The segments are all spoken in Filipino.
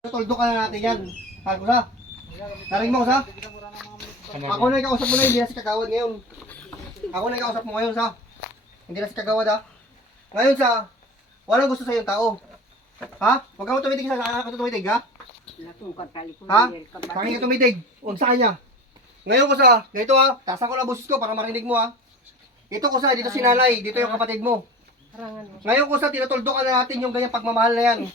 Toldo ka na natin yan. Ako sa. Narinig mo ko sa? Ako na ikausap mo na, hindi na si Kagawad ngayon. Ako na ikausap mo ngayon sa. Hindi na si Kagawad ha. Ngayon sa, walang gusto sa iyong tao. Ha? Huwag ka mo tumitig sa akin ka tumitig ha? Ha? Sa akin ka tumitig. Huwag sa kanya. Ngayon ko sa, ganito ha, tasan ko na busis ko para marinig mo ha. Ito ko sa, dito si nanay, dito yung kapatid mo. Ngayon ko sa, tinutuldo ka na natin yung ganyang pagmamahal na yan.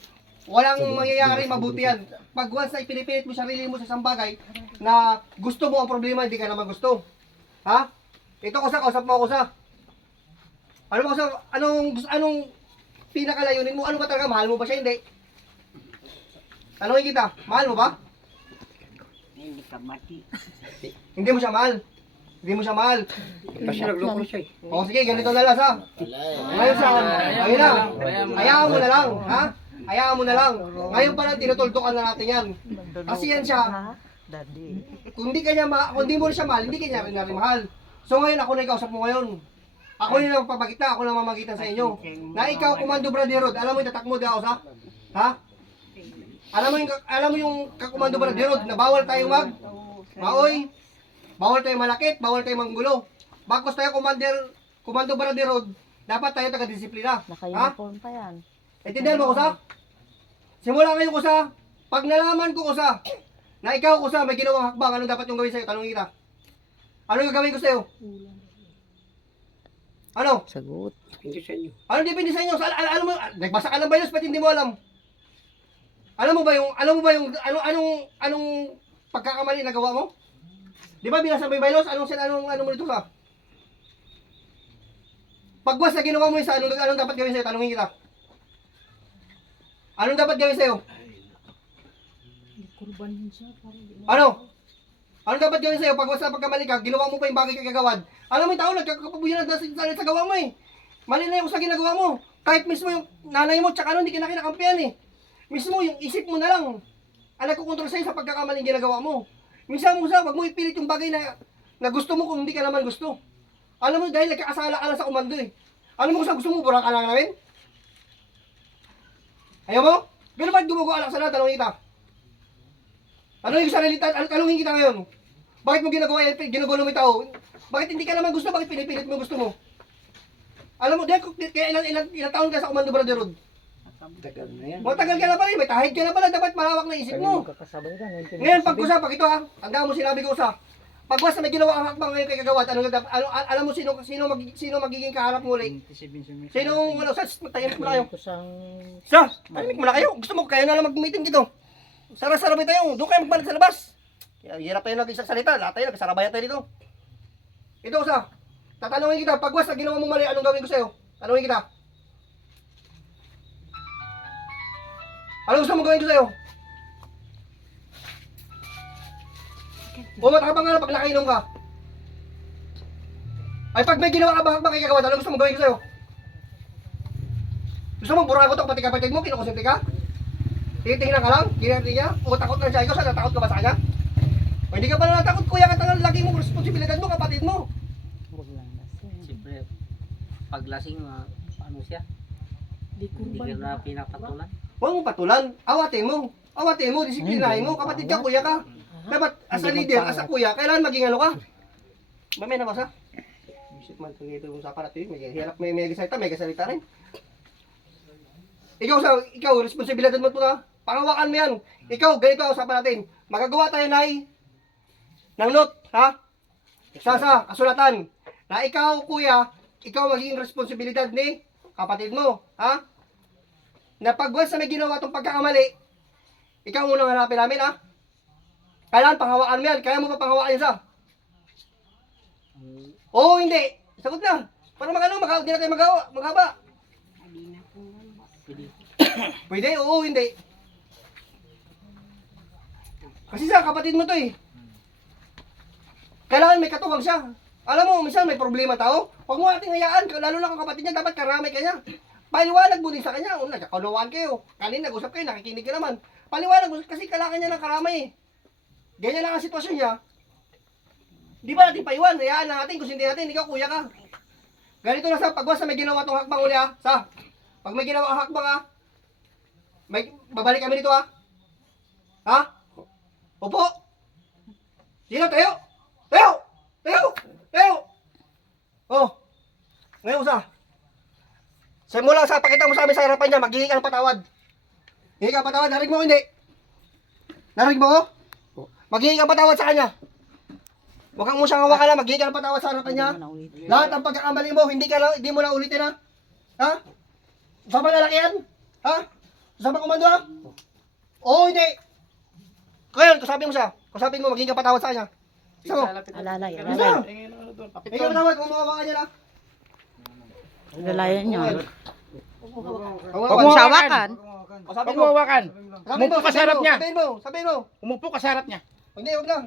Walang mangyayari mabuti yan. Pag once na ipinipilit mo sarili mo sa isang bagay na gusto mo ang problema, hindi ka naman gusto. Ha? Ito ko sa, kausap mo ako sa. Ano ba sa, anong pinakalayunin mo? Ano ba talaga? Mahal mo ba siya? Hindi. Tanungin kita, mahal mo ba? Hindi ka mati. Hindi mo siya mahal. Hindi mo siya mahal. Kasi nagloko siya eh. O sige, ganito na lang sa. Ngayon sa, ayun na. Hayaan mo na lang, ha? Hayaan mo na lang. Ngayon pa lang tinutuldukan na natin yan. Kasi yan siya. Kung di mo siya mahal, hindi kanya rin natin mahal. So ngayon ako na ikausap mo ngayon. Ako na magpapakita, ako na mamagitan sa inyo. Na ikaw, Komando Brother Rod, alam mo yung tatak mo di ako sa? Ha? Alam mo yung Komando Brother Rod na bawal tayong maoy, bawal tayong malakit, bawal tayong manggulo. Bakos tayo Komando Brother Rod, dapat tayo taga-disiplina. Naka-uniform pa yan. Intindihan mo ko sa? Simula ngayon ko sa, pag nalaman ko sa, na ikaw ko sa may ginawang hakbang, anong dapat yung gawin sa'yo? Tanongin kita. Ano gagawin ko sa'yo? Ano? Sagot. Hindi sa inyo. Ano depende sa inyo? Alam mo, nagbasa ka ng Bibles, ba't hindi mo alam? Alam mo ba yung, anong pagkakamali na gawa mo? Di ba binasa mo yung Bibles? Ano mo dito sa? Pagwas na ginawa mo isa, anong dapat gawin sa'yo? Tanongin kita. Anong dapat gawin sa'yo? Ano? Anong dapat gawin sa'yo? Pag sa pagkamali ka, ginawa mo pa yung bagay kagawad. Alam mo yung tao, nagkakapabuyan na sa gawa mo eh. Mali na yung sa ginagawa mo. Kahit mismo yung nanay mo, tsaka hindi ka kinakampihan eh. Mismo yung isip mo na lang. Ang nagkukontrol sa'yo sa pagkakamaling ginagawa mo. Minsan mo wag mo ipilit yung bagay na gusto mo kung hindi ka naman gusto. Alam mo, dahil nagkakasala ka lang sa komando eh. Alam mo kung gusto mo, burang ka lang namin? Ayaw mo? Pero ba't gumagawa lang sana? Tanongin kita. Tanongin kita ngayon. Bakit mo ginagawa mo yung tao? Bakit hindi ka naman gusto? Bakit pinipilit mo gusto mo? Alam mo, kaya ilang taon ka sa Komando Brother Rod? Tagal na yan. Matagal ka na pala, may tahid ka na pala, dapat malawak na isip mo. Ngayon, pag ito ha, tandaan mo sinabi ko sa, pag basta may ginawa ang hakbang ngayon kay Kagawad, alam mo sino magiging kaharap mo ulit? Sino, tahimik mo na kayo? Sa, tahimik mo na kayo. Gusto mo, kayo na lang mag-meeting dito. Sarap-sarabay tayo, doon kayo magbalik sa labas. Hirap tayo nagsasalita, lahat tayo, nagsarabayan tayo dito. Ito sa, tatanungin kita, pag basta ginawa mo mali, anong gawin ko sa'yo? Tanungin kita. Ano gusto mo gawin ko sa'yo? O matakabang nga pag nakainom ka. Ay pag may ginawa ka ba kay Kagawad, ano gusto mo gawin ko sa'yo? Gusto mo burago to pati kapatid mo, kinukusinti ka? Titingnan ka lang, ginagawa niya, o takot lang siya, ikaw sa natakot ka ba sa kanya? O hindi ka ba natakot kuya, katangal lagi mo responsibilidad mo, kapatid mo. Siyempre, paglasing, ano siya? Hindi ka na pinapatulan. Huwag mo patulan, awatin mo, disiplinahin mo, kapatid ka, kuya ka. Dapat as a leader, as a kuya, kailangan maging ano ka? Mamaya na ba sa? Isip man, ito yung usapan natin, may hirap, may gasalita rin. Ikaw, responsibilidad mo ito na, pangawakan mo yan. Ikaw, ganito ang usapan natin, magagawa tayo ng note, ha? Sa kasulatan, na ikaw, kuya, ikaw magiging responsibilidad ni kapatid mo, ha? Na pag once na may ginawa itong pagkakamali, ikaw unang hanapin namin, ha? Kailangan panghawakan mo yan. Kaya mo pa panghawakan yan sa? Oo, hindi. Sagot na. Para hindi na tayo maghaba. Pwede, oo, hindi. Kasi sa kapatid mo to eh. Kailangan may katuwang siya. Alam mo, minsan may problema tao. Huwag mo natin hayaan. Lalo na kung kapatid niya, dapat karamay ka niya. Paliwanag mo din sa kanya. Nagkakunawaan kayo. Kanina nag-usap kayo, nakikinig ka naman. Paliwanag mo kasi kailangan niya ng karamay eh. Ganyan lang ang sitwasyon niya. Di ba natin paiwan? Hayaan na natin kung hindi natin. Ikaw kuya ka. Ganito na sa pagwas na may ginawa itong hakbang uli ha. Pag may ginawa ang hakbang ha, babalik kami dito ha. Ha? Upo! Sino? Tayo! Tayo! Tayo! Tayo! Oh! Ngayon sa simula sa pakita mo sa amin sa harapan niya, maghingi ka ng patawad. Hingi ka ng patawad, narinig mo o hindi? Narinig mo ko? Maghingi ka ng patawad sa kanya. Huwag kang mo siyang hawakan na, maghingi ka ng patawad sa harapan niya. Lahat ng pagkakamali mo, hindi mo na ulitin ha? Ha? Sama lalaki yan? Ha? Sama komando ha? Oo, hindi. Ngayon, kasapin mo siya. Kasapin mo, maghingi ka ng patawad sa kanya. Isa mo. Alalay, Isa alalay. mo. Hingi ka ng patawad, kung mawawakan niya na. Alalayan niya. Huwag Huwag siya hawakan. Kasapin Huwag mo. mo hawakan. Sabihin mo, Umupo ka sa harap niya. Sabihin mo, sabihin mo. Umupo ka sa harap niya. Hindi, huwag na.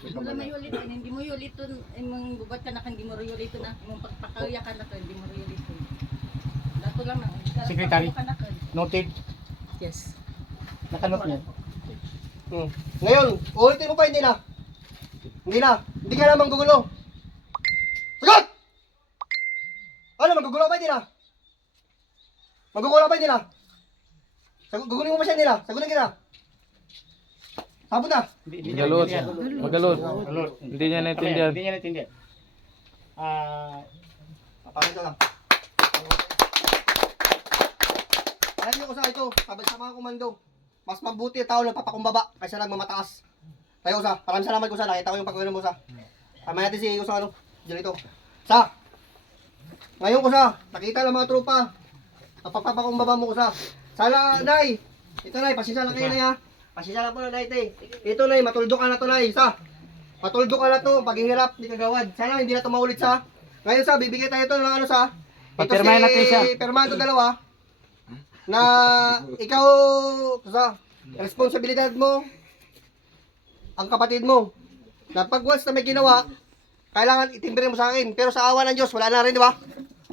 Wala may ulitin, hindi mo ulitin, imong bubat ka na kan, hindi mo ulitin na, imong pagpakauya ka na kan, hindi mo ulitin. Dato lang na. Secretary. ka na kan. Noted. Yes. Nakanot niya. Ngayon, ulitin mo pa, hindi na. Hindi na. Hindi ka na manggugulo. Sagot! Ano, manggugulo pa, hindi na? Manggugulo pa, hindi na? Gugulin mo pa siya, hindi na? Sagutin kita. Sabot na. Magalot. Magalot. Hindi niya naintindihan. Hindi niya naintindihan. Papakita lang. Alam niyo ko sa ito, sabi sa mga komando, mas mabuti tao lang papakumbaba kaysa lang mamataas. Tayo sa, maraming salamat ko sa, nakita ko yung pagkawin mo sa. Tama natin si Usa ano, dito. Sa, ngayon ko sa, nakita lang mga tropa, papakumbaba mo ko sa. Sana, Nay, ito Nay, pasensya lang kayo Nay ha. Pasensya lang po na Nay, te. Ito Nay, matuldo ka na to Nay, sa. Matuldo ka na to, paghihirap, di kagawad. Sana hindi na to maulit sa. Ngayon sa, bibigyan tayo ito ng ano sa. Ito Papirmahin natin siya. Pirmahan to dalawa. Na ikaw, sa, responsibilidad mo, ang kapatid mo. Na pag once na may ginawa, kailangan itimbre mo sa akin. Pero sa awa ng Diyos, wala na rin, di ba?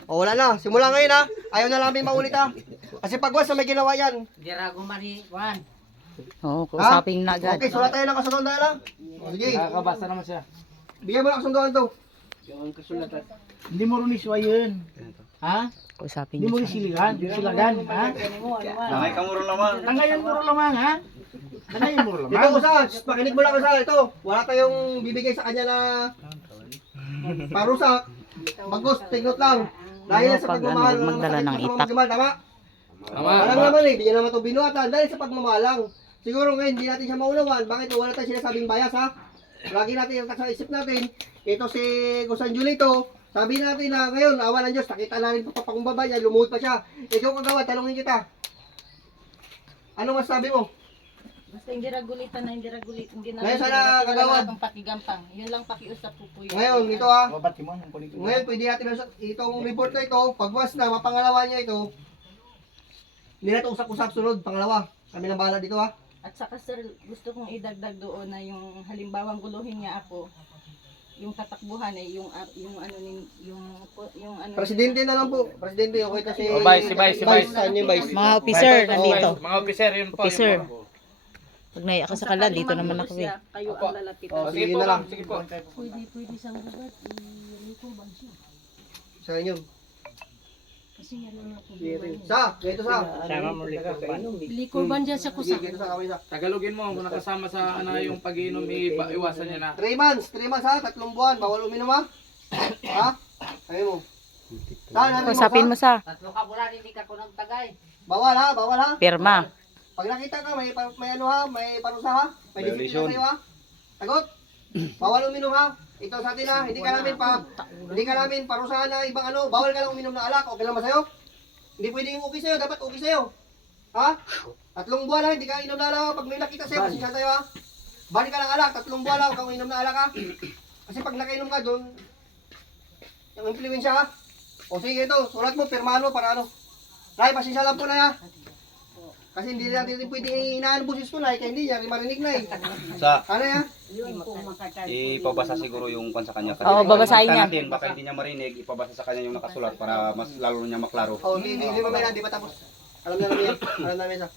O wala na. Simula ngayon ha, ayaw na namin maulit ha. Kasi pag once na may ginawa yan. Hindi rago mani, Juan. Oo, kausapin na agad. Okay, sulat tayo ng kasunduan ha. O, sige, Nakakabasa naman siya. bigyan mo ng kasunduan to. Yung kasulatan. Hindi mo rin iswa yun. Ha? Kausapin Hindi mo niya. rin siligan. Silagan. Ha? Tangay ka muro naman. Tangayan mo rin lamang, ha? Tangayan mo rin Ito lamang. ko sa, pakinig mo lang ko sa ito. Wala tayong bibigay sa kanya na parusa. Bagos, tignot lang. Dahil Ano, sa pag pagmamahal, ano, magdala ng sa itak. magmamahal, tama? Tama. Alam naman eh, bigyan naman ito binuhatan dahil sa pagmamahal lang. Siguro ngayon, hindi natin siya maunawan. Bakit wala tayong sinasabing bias ha? Lagi natin yung sa isip natin. Ito si Gusan Julito. Sabi natin na ngayon, awa ng Diyos, nakita na rin papakumbaba niya, lumuhod pa siya. Ikaw kagawa, talungin kita. Ano masabi mo? Basta hindi ragulitan na, hindi ragulitan, hindi na. Ngayon sana, kagawad. Ang pakigampang, yun lang pakiusap po po yun. Ngayon, ito ha. Babati mo. ang kulit ko. Ngayon, pwede natin itong report na ito, pagwas na, mapangalawa niya ito, hindi natin usap-usap sunod, pangalawa. Kami nang bahala dito ha. At saka sir, gusto kong idagdag doon na yung halimbawang guluhin niya ako, yung tatakbuhan eh, yung ano yung ano. Presidente na lang po. Presidente, okay na si... Oh, Vice, si Vice, si Vice. Saan yung Vice? Mga officer, nandito. Mga officer, yun po. Officer. yun po. Pag naiyak ka sa kalan, dito naman ako eh. Kayo ang lalapitan. Oh, Sige sige po, na lang. ma'am. Sige po. Pwede siyang bugat, i-recall ba siya? Sa inyo. Kasi nga lang ako. Sa, dito sa. Sama mo ulit ka kainom. Recall ba siya Sige, dito sa kamay sa. Tagalogin mo, muna kasama sa ano yung pag-iinom, iwasan niya na. 3 months ha, 3 buwan, bawal uminom ha. Ha? Ayun mo. Sa, narinig mo Kausapin sa? mo sa. Tatlo ka mula, hindi ka kunang tagay. Bawal ha. Pirma. Pag nakita ka, may ano ha, may parusa ha, may disiplina sa'yo ha. Sagot? Bawal uminom ha. Ito sa atin ha, hindi ka namin parusahan na ibang ano, bawal ka lang uminom ng alak, okay lang ba sa'yo? Hindi pwedeng okay sa'yo, dapat okay sa'yo. Ha? 3 buwan ha, hindi ka inom na alak, pag may nakita sa'yo, pasensya tayo ha. Balik ka ng alak, 3 buwan lang, huwag kang uminom na alak ha. Kasi pag nakainom ka doon, yung impluensya ha. O sige ito, sulat mo, pirmahan mo para ano. Nay, pasensya lang po na ha. Kasi hindi natin pwede inaan busis ko na, kaya hindi niya marinig na eh. Sa Ano ya? ipabasa siguro yung kwan sa kanya. Oo, babasahin niya. Natin, baka hindi niya marinig, ipabasa sa kanya yung nakasulat para mas lalo niya maklaro. Oh, hindi mamaya, di pa tapos. Alam na namin yan. Alam namin sa.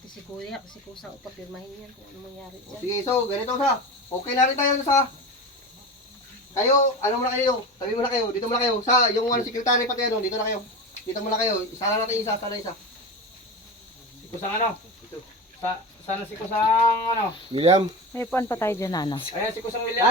Kasi kuya, kasi kusa o papirmahin yan kung ano mangyari dyan. Sige, so, ganito sa. Okay na rin tayo sa. Kayo, ano muna kayo? Tabi muna kayo, dito muna kayo. Sa, yung secretary pati ano, dito na kayo. Dito muna kayo. Isa na natin isa, sana isa. Kusang ano? Sana si Kusang ano? William. May puan pa tayo dyan, ano? Ayan si Kusang William.